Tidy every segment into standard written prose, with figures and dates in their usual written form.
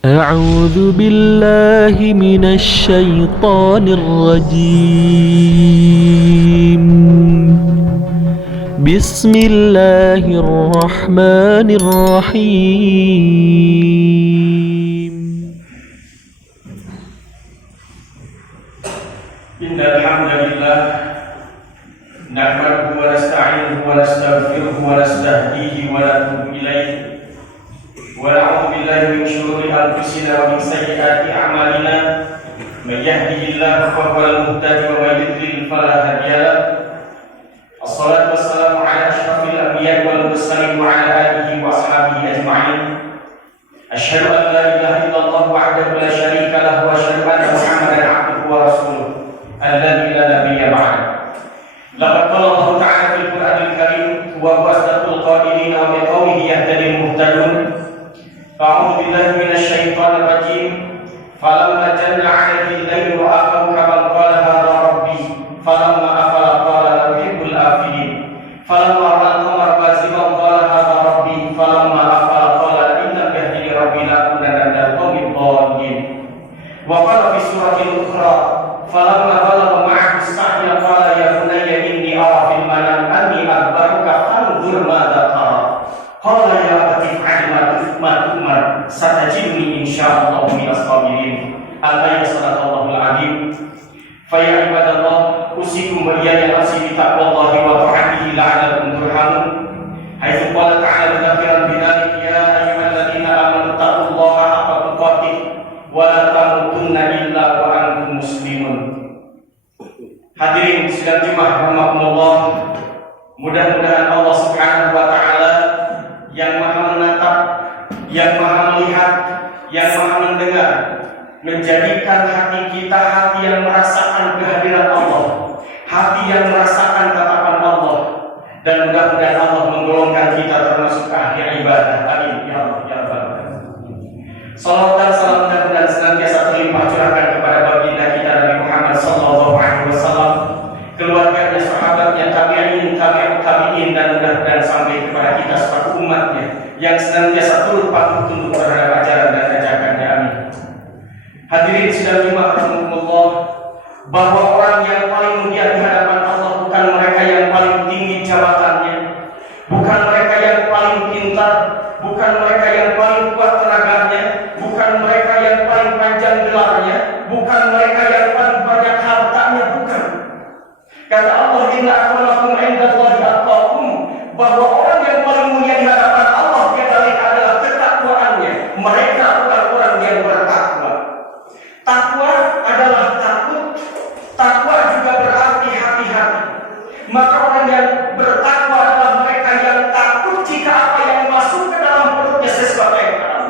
أعوذ بالله من الشيطان الرجيم. بسم الله الرحمن الرحيم. إن الحمد لله نحمده ونستعينه ونستغفره ونستهديه ونتوب إليه ونعوذ بالله من شرور أنفسنا ومن سيئات أعمالنا. من يهده الله فهو المهتدي ومن يضلل فلا هادي له. الصلاة والسلام على أشرف الأنبياء والمرسلين وعلى آله وأصحابه أجمعين. أشهد أن لا إله إلا الله وحده لا شريك له وأشهد أن محمدا عبده ورسوله الذي لا نبي بعده. لقد قال الله تعالى في القرآن الكريم وهو أصدق القائلين ومن قوله يهتدي المهتدون. أعوذ بالله من الشيطان الرجيم. فلما جن عليه الليل رأى كوكبا قال هذا ربي فلما أفل قال لا أحب الآفلين. فلما رأى القمر بازغا قال هذا ربي فلما أفل قال إن لم يهدني ربي لأكونن من القوم الضالين. وقال في سورة أخرى فلما بلغ معه السعي قال يا بني إني أرى في المنام أني أذبحك فانظر ماذا ترى. قال يا أبت افعل ما تؤمر ستجدني إن شاء الله من الصابرين. الآية صدق الله العظيم. فيا عباد الله أوصيكم وإياي نفسي بتقوى الله وطاعته لعلكم ترحمون. حيث قال تعالى ذاكرا بذلك يا أيها الذين آمنوا اتقوا الله حق تقاته ولا تموتن إلا وأنتم مسلمون. Hadirin sidang Jumat rahimakumullah, mudah-mudahan Allah Subhanahu wa taala yang Maha menatap, yang Maha melihat, yang Maha mendengar menjadikan hati kita hati yang merasakan kehadiran Allah, hati yang merasakan tatapan Allah, dan mudah-mudahan Allah menggolongkan kita termasuk ahli ibadah. Amin ya Allah ya Rabbal alamin. Salawat dan salam mudah-mudahan senantiasa terlimpah curahkan kepada baginda kita Nabi Muhammad sallallahu alaihi wasallam, keluarganya, sahabatnya, tabi'in, tabi'in, dan mudah-mudahan sampai kepada kita sebagai umatnya yang senantiasa turut patuh tunduk terhadap ajaran dan ajakannya. Amin. Hadirin sidang Jumat rahimakumullah, bahwa orang yang paling mulia di hadapan Allah bukan mereka yang paling tinggi jabatannya, bukan mereka yang paling pintar, bukan mereka yang paling kuat tenaganya, bukan mereka yang paling panjang gelarnya, bukan mereka yang paling banyak hartanya, bukan. Kata Allah, inna akramakum indallahi atqakum, bahwa orang yang paling mulia di hadapan Allah adalah ketakwaannya. Mereka orang-orang yang bertakwa. Takwa adalah takut. Takwa juga berarti hati-hati. Maka orang yang bertakwa adalah mereka yang takut jika apa yang masuk ke dalam perutnya sesuatu yang haram.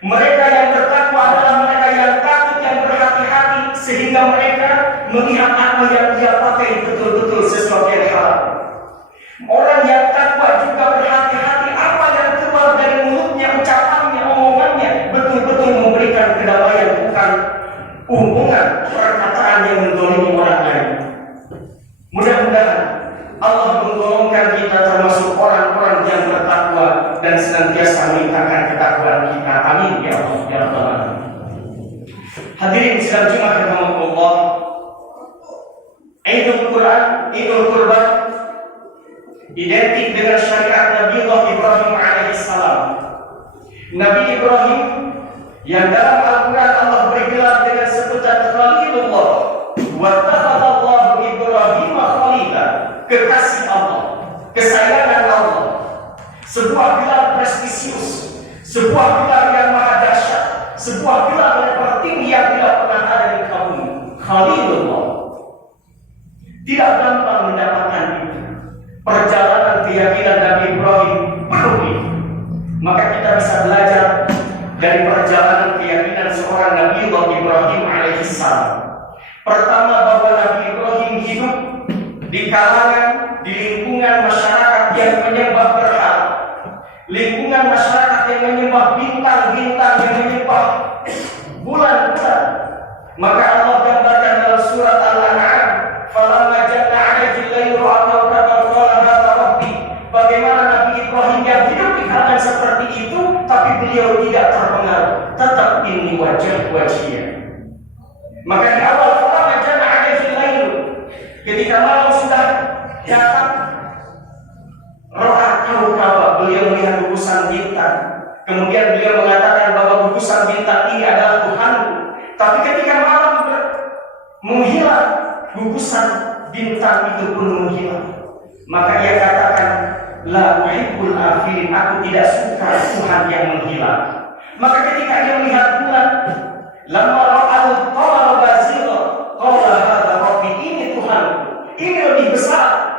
Mereka yang bertakwa adalah mereka yang takut, yang berhati-hati, sehingga mereka melihat apa yang dia pakai betul-betul sesuatu yang haram. Orang yang takwa juga berhati-hati apa yang keluar dari mulutnya, ucapannya, omongannya betul-betul memberikan kedamaian, bukan hubungan perkataan yang mendolimi orang lain. Mudah-mudahan Allah menggolongkan kita termasuk orang-orang yang bertakwa dan senantiasa meningkatkan ketakwaan kita. Amin ya Allah ya Rabbal alamin. Hadirin sidang Jumat rahimakumullah, Idul Quran, Idul Kurban identik dengan syariat Nabi Ibrahim alaihissalam. Nabi Ibrahim yang dalam Al-Quran Allah bergelar dengan sebutan Khalilullah, wa takhadallahu Ibrahim khalila, kekasih Allah, kesayangan Allah. Sebuah gelar prestisius, sebuah gelar yang maha dahsyat, sebuah gelar yang tertinggi yang tidak pernah ada di kaum. Khalilullah. Tidak gampang mendapatkan itu. Perjalanan keyakinan Nabi Ibrahim penuh itu. Maka kita bisa belajar dari perjalanan keyakinan seorang Nabi Ibrahim alaihissalam. Pertama, bahwa Nabi Ibrahim hidup di kalangan, di lingkungan masyarakat yang menyembah berhala, lingkungan masyarakat yang menyembah bintang-bintang, yang menyembah bulan-bulan. Maka Allah gambarkan dalam surat Al-An'am, falamma janna 'alaihi al-lailu ra'a kawkaban qala hadza rabbi. Bagaimana Nabi Ibrahim yang hidup di kalangan seperti itu, tapi beliau tidak terpengaruh, tetap ini wajah. Maka di awal pertama jana ada filail, ketika malam sudah datang, ro'at kaukaba, beliau melihat gugusan bintang. Kemudian beliau mengatakan bahwa gugusan bintang ini adalah Tuhanku. Tapi ketika malam menghilang, gugusan bintang itu pun menghilang. Maka ia katakan, la uhibbul afilin, aku tidak suka Tuhan yang menghilang. Maka ketika dia melihat bulan, lamma ra'al qamara bazigha, qala hadza rabbi, ini Tuhan, ini lebih besar.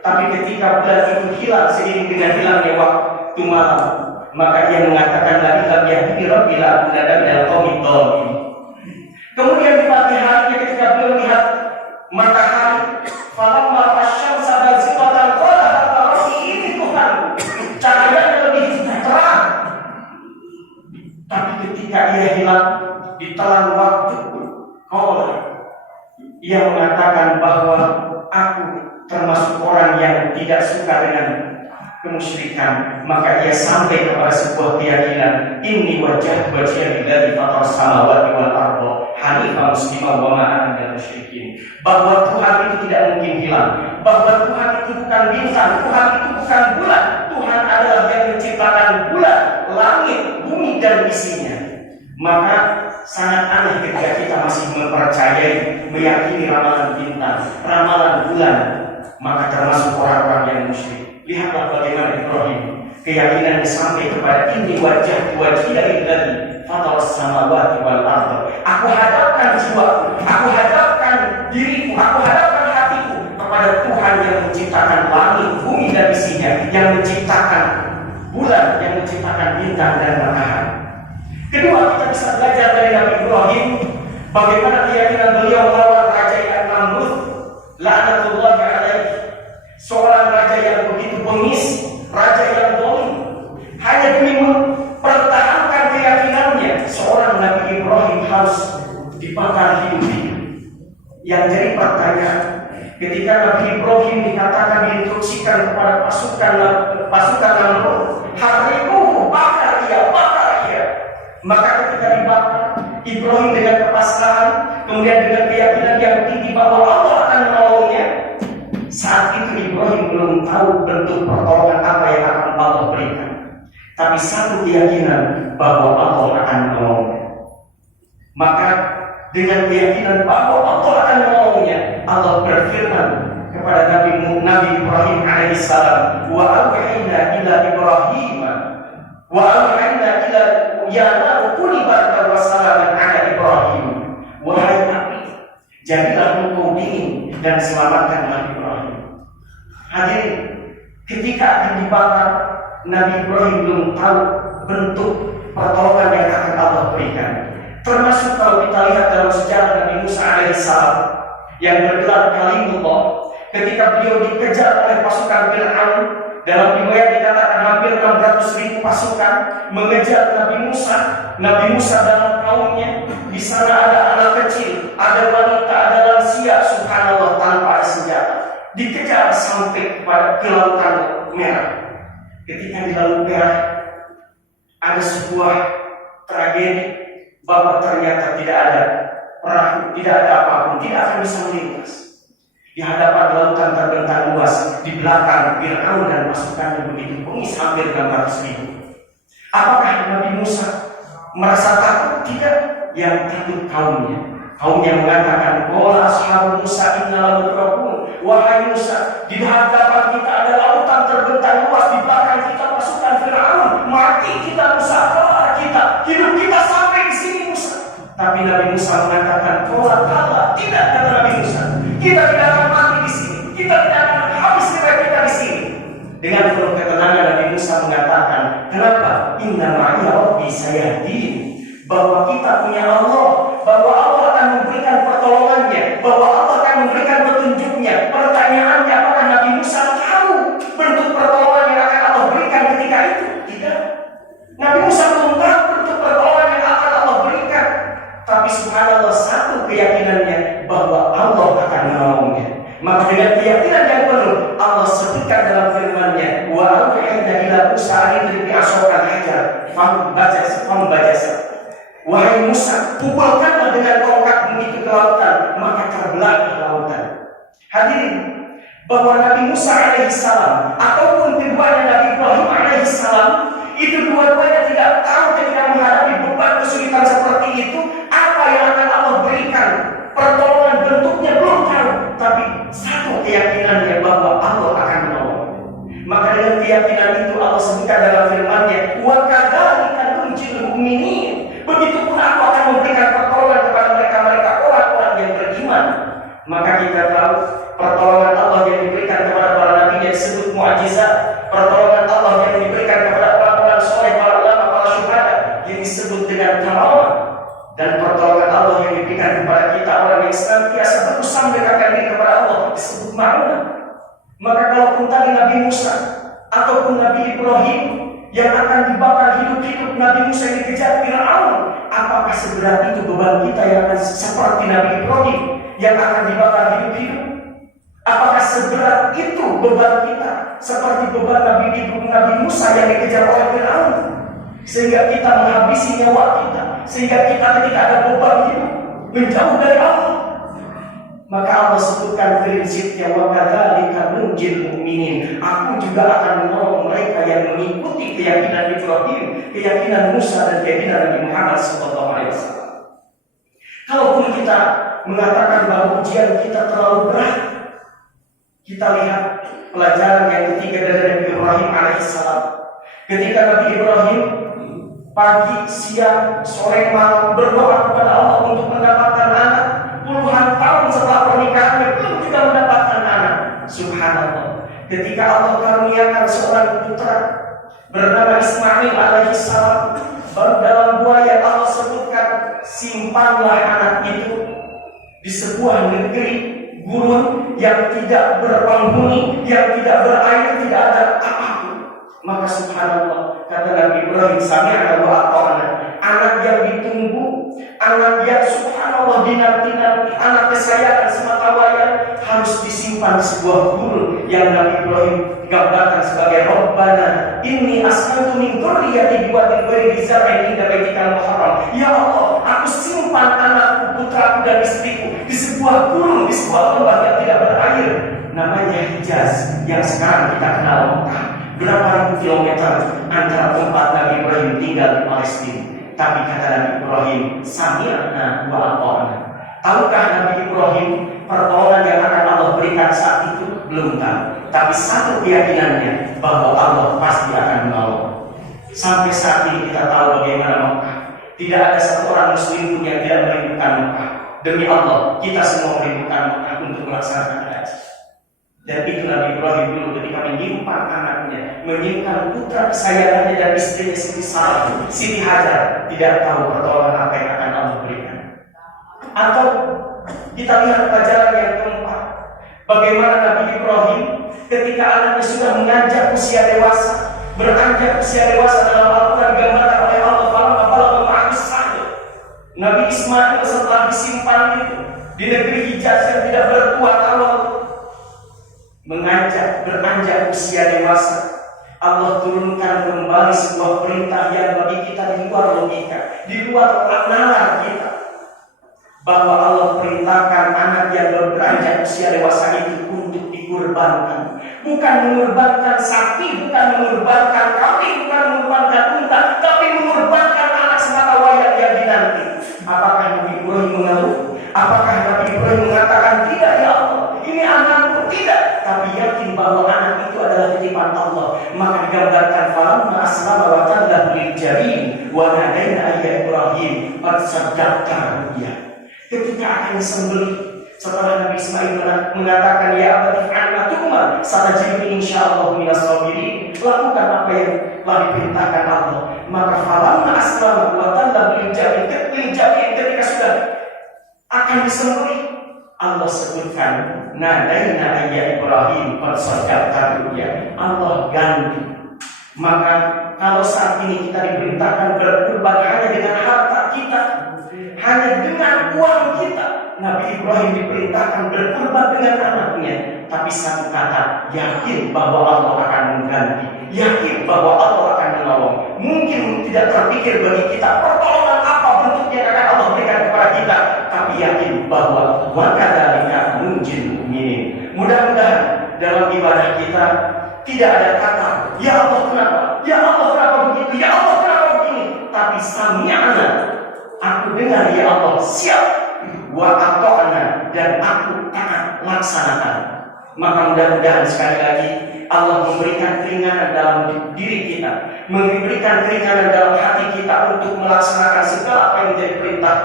Tapi ketika bulan itu hilang seiring dengan hilangnya waktu malam, maka ia mengatakan la ilaha illa rabbi la ilaha minal qaumid dhalin. Kemudian di pagi harinya ketika beliau melihat matahari, falamma asyamsa bazighatan qala hadza rabbi, ini Tuhan, cahayanya lebih terang. Tapi ketika ia hilang ditelan waktu, ia mengatakan bahwa aku termasuk orang yang tidak suka dengan kemusyrikan. Maka ia sampai kepada sebuah keyakinan, inni wajah lillahi fatar samawati wal arda hanifan musliman wa ma ana minal musyrikin, bahwa Tuhan itu tidak mungkin hilang, bahwa Tuhan itu bukan bintang, Tuhan itu bukan bulan, Tuhan adalah yang menciptakan bulan, langit, bumi dan isinya. Maka sangat aneh ketika kita masih mempercayai, meyakini ramalan bintang, ramalan bulan, maka termasuk orang-orang yang musyrik. Lihatlah bagaimana Ibrahim, keyakinannya sampai kepada ini wajah lillahi fatar samawati wal arda. Aku hadapkan jiwaku, aku hadapkan diriku, aku hadapkan hatiku kepada Tuhan yang menciptakan langit, bumi dan isinya, yang menciptakan bulan, yang menciptakan bintang dan matahari. Kedua, kita bisa belajar dari Nabi Ibrahim bagaimana keyakinan beliau melawan raja yang Namrud, la'natullahi alaihi, seorang raja yang begitu bengis, raja yang zalim, hanya demi mempertahankan keyakinannya. Seorang Nabi Ibrahim harus dibakar hidup. Yang jadi pertanyaan, ketika Nabi Ibrahim dikatakan, diinstruksikan kepada pasukan Namrud, hariku bakar dia. Maka ketika dibakar, Ibrahim dengan kepasrahan, kemudian dengan keyakinan yang tinggi bahwa Allah akan menolongnya. Saat itu Ibrahim belum tahu bentuk pertolongan apa yang akan Allah berikan, tapi satu keyakinan bahwa Allah akan menolongnya. Maka dengan keyakinan bahwa Allah akan menolongnya, Allah berfirman kepada Nabi Ibrahim alaihissalam, wa auhayna ila Ibrahim wa auhayna ila ya naru kuni baraka wa salaman ala Ibrahim. Wahai Nabi, jadilah engkau dingin dan selamatkan Nabi Ibrahim. Hadirin, ketika akan dibakar, Nabi Ibrahim belum tahu bentuk pertolongan yang akan Allah berikan. Termasuk kalau kita lihat dalam sejarah Nabi Musa alaihissalam yang bergelar Kalimullah, ketika beliau dikejar oleh pasukan Fir'aun. Dalam riwayat dikatakan hampir 600.000 pasukan mengejar Nabi Musa. Nabi Musa dalam kaumnya, di sana ada anak kecil, ada wanita, ada lansia, subhanallah, tanpa senjata. Dikejar sampai ke Lautan Merah. Ketika di Laut Merah ada sebuah tragedi bahwa ternyata tidak ada perahu, tidak ada apapun, tidak akan bisa melintas. Di hadapan lautan terbentang luas, di belakang Fir'aun dan pasukannya begitu bengis, hampir 600.000. Apakah Nabi Musa merasa takut? Tidak. Yang takut kaumnya. Kaumnya mengatakan, qala ashabu Musa inna lamudrakun. Wahai Musa, di hadapan kita ada lautan terbentang luas, di belakang kita pasukan Fir'aun. Mati kita Musa, kalah kita, hidup kita sampai di sini Musa. Tapi Nabi Musa mengatakan, qala kala, tidak, kata Nabi Musa, kita tidak akan mati di sini, kita tidak akan habis hidup kita di sini. Dengan penuh ketenangan Nabi Musa mengatakan, kenapa? Inna ma'iya rabbi sayahdin, bahwa kita punya Allah, bahwa Allah akan memberikan pertolongannya, bahwa Allah akan memberikan petunjuknya. Pertanyaannya, apakah Nabi Musa tahu bentuk pertolongan yang akan Allah berikan ketika itu? Tidak. Nabi Musa belum tahu bentuk pertolongan yang akan Allah berikan. Tapi subhanallah, satu keyakinannya bahwa Allah akan menolongnya. Maka dengan keyakinan yang penuh, Allah sebutkan dalam firman-Nya, wa auhayna ila Musa an idrib bi'asokal hajar fam bajas. mu'minin. Begitupun aku akan memberikan pertolongan kepada mereka orang-orang yang beriman. Maka kita tahu pertolongan Allah yang diberikan kepada para nabi yang disebut mukjizat, pertolongan Allah yang diberikan kepada orang-orang soleh, para ulama, para syuhada yang disebut dengan karamah, dan pertolongan Allah yang diberikan kepada kita orang yang senantiasa berusaha mendekatkan diri kepada Allah disebut ma'unah. Maka kalaupun tadi Nabi Musa ataupun Nabi Ibrahim yang akan dibakar hidup-hidup, Nabi Musa yang dikejar Fir'aun, apakah seberat itu beban kita yang akan seperti Nabi Ibrahim yang akan dibakar hidup-hidup? Apakah seberat itu beban kita seperti beban Nabi Musa yang dikejar oleh Fir'aun, sehingga kita menghabisi nyawa kita, sehingga kita ketika ada beban hidup menjauh dari Allah? Maka Allah sebutkan prinsipnya, wa kadzalika nunjil mu'minin. Aku juga akan menolong mereka yang mengikuti keyakinan Ibrahim, keyakinan Musa, dan keyakinan Nabi Muhammad SAW. Kalaupun kita mengatakan bahwa ujian kita terlalu berat, kita lihat pelajaran yang ketiga dari Nabi Ibrahim alaihissalam. Ketika Nabi Ibrahim pagi, siang, sore, malam berdoa kepada Allah untuk mendapatkan anak, puluhan tahun setelah pernikahannya belum juga mendapatkan anak. Subhanallah, ketika Allah karuniakan seorang putra bernama Ismail alaihissalam, baru dalam buaya Allah sebutkan, simpanlah anak itu di sebuah negeri gurun yang tidak berpenghuni, yang tidak berair, tidak ada apapun. Maka subhanallah, kata Nabi Ibrahim, sami'na wa ata'na. Anak yang ditunggu, anak yang subhanallah dinanti-nanti, anak kesayangan semata wayang, harus disimpan di sebuah gurun yang Nabi Ibrahim gambarkan sebagai Rabbana inni askantu min dzurriyyati biwadin ghairi dzar'in inda baitikal muharram. Ya Allah, aku simpan anakku, putraku dan istriku di sebuah gurun, di sebuah lembah yang tidak berair, namanya Hijaz, yang sekarang kita kenal Mekah. Berapa ribu kilometer antara tempat Nabi Ibrahim tinggal di Palestina. Tapi kata Nabi Ibrahim, sami'na wa ata'na. Tahukah Nabi Ibrahim pertolongan yang akan Allah berikan saat itu? Belum tahu. Tapi satu keyakinannya, bahwa Allah pasti akan menolong. Sampai saat ini kita tahu bagaimana Mekah. Tidak ada satu orang muslim pun yang tidak merindukan Mekah. Demi Allah, kita semua merindukan Mekah untuk melaksanakan haji. Dan itu Nabi Ibrahim dulu ketika menyimpan anaknya, menyimpan putra kesayangannya dan istrinya Siti Hajar, tidak tahu pertolongan apa yang akan Allah berikan. Atau kita lihat pelajaran yang keempat, bagaimana Nabi Ibrahim ketika anaknya sudah menginjak usia dewasa, beranjak usia dewasa, dalam Al-Quran digambarkan oleh Allah, Nabi Ismail setelah disimpan itu di negeri Hijaz yang tidak bertua tahun, beranjak usia dewasa, Allah turunkan kembali sebuah perintah yang bagi kita di luar logika, di luar nalar kita, bahwa Allah perintahkan anak yang baru beranjak usia dewasa itu untuk dikurbankan. Bukan mengorbankan sapi, bukan mengorbankan kambing, bukan mengorbankan unta, tapi mengorbankan anak semata wayang yang dinanti. Apakah Nabi Ibrahim mengeluh? Apakah Nabi Ibrahim mengatakan tidak, ya Allah, ini anakku? Tidak, tapi yakin bahwa anak itu adalah titipan Allah. Maka digambarkan falamma aslama wa tallahu lil jabin wa nadaina ya Ibrahim qad saddaqta ru'ya. Ketika akan disembelih, setelah Nabi Ismail mengatakan ya abati fa'al ma tu'mar satajiduni insyaallah minas sabirin, lakukan apa yang telah diperintahkan Allah. Maka falamma aslama wa tallahu lil jabin, ketika sudah akan disembelih, Allah sebutkan nadaina ya Ibrahim qad saddaqta ru'ya, Allah ganti. Maka kalau saat ini kita diperintahkan berkurban hanya dengan harta kita, hanya dengan uang kita, Nabi Ibrahim diperintahkan berkurban dengan anaknya. Tapi satu kata, yakin bahwa Allah akan mengganti, yakin bahwa Allah akan menolong. Mungkin tidak terpikir bagi kita pertolongan apa bentuknya yang akan Allah berikan kepada kita, tapi yakin bahwa wa kadzalika nunjil mu'minin. Mudah-mudahan dalam ibadah kita tidak ada kata ya Allah kenapa, ya Allah kenapa begitu, ya Allah kenapa begini, tapi sami'na, aku dengar ya Allah, siap, wa ata'na, dan aku taat laksanakan. Maka mudah-mudahan sekali lagi Allah memberikan keringanan dalam diri kita, memberikan keringanan dalam hati kita untuk melaksanakan segala apa yang menjadi perintah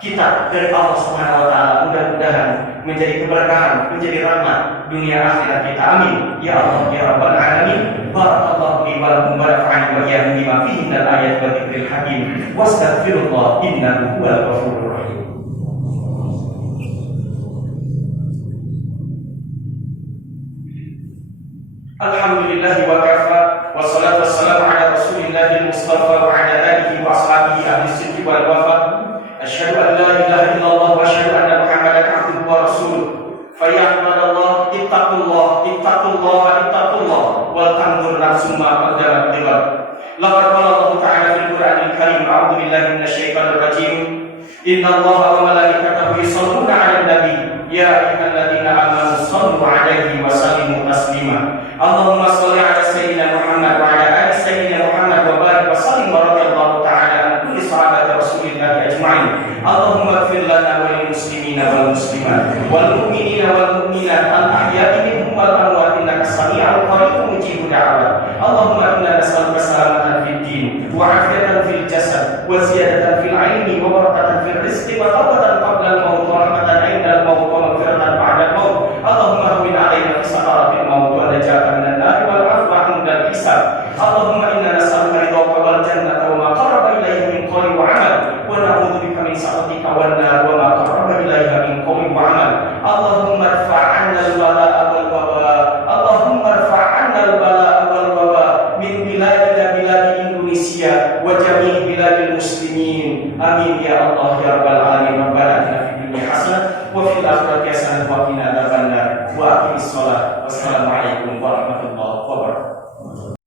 kita dari Allah Subhanahu wa taala. Mudah-mudahan menjadi keberkahan, menjadi rahmat dunia akhirat kita. Amin. Ya Allah ya Rabbal alamin. Barakallahu li wa lakum wa nafa'ani wa iyyakum bima fihi minal ayati wa dzikril hakim. Wastaghfirullah innahu huwal ghafurur rahim. Alhamdulillah wa kafa wa salatu wassalamu ala Rasulillahil Mustafa wa ala alihi wa ashabihi ahli sidqi wal wafa. Asyhadu an la ilaha illallah wa asyhadu anna Muhammadan abduhu wa rasuluh. Fa ya ibadallah ittaqullah ittaqullah wal tanzur nafsum ma qaddamat lighad. Laqad qala Allah ta'ala fil Qur'anil Karim a'udzu billahi minasyaitonir rajim. Innallaha wa malaikatahu yusholluna 'alan nabi ya ayyuhalladzina amanu shallu 'alaihi wa sallimu taslima. Allahumma shalli 'ala sayyidina Muhammad wa 'ala ali sayyidina Muhammad wa barik wa sallim wa radhiyallahu ta'ala an kulli sahabati Rasulillah ajma'in. Allahumma ighfir lana wa lil muslimina wal muslimat wal mu'minina wal mu'minat al ahya'i minhum wal amwat innaka sami'un qaribun mujibud da'wat. Allahumma inna nas'aluka salamatan fid din wa 'afiyatan fil jasad wa ziyadatan fil 'ilmi wa barakatan fil rizqi wa tawbatan qabla al maut wa rahmatan 'inda al maut wa maghfiratan ba'da al maut. Allahumma hawwin 'alaina fi sakaratil maut wa najatan minan nar wal 'afwa 'inda al hisab. Allahumma inna nas'aluka ridhaka wal jannata wa ma qarraba ilayhi min qawli wa 'amal wa na'udzubika min sakhatika wan nar wa ma qarraba ilayha min qawli wa 'amal. Allahumma irfa' 'anna al bala'a wal waba. Allahumma irfa' 'anna al bala'a wal waba min biladina biladi Indonesia wa jami' biladil muslimin. Amin ya Allah ya rabbal alamin. Rabbana atina fid dunya hasanah wa fil akhirati hasanah wa qina adzabannar. Wa aqimis shalah. Wassalamu alaikum warahmatullahi wabarakatuh.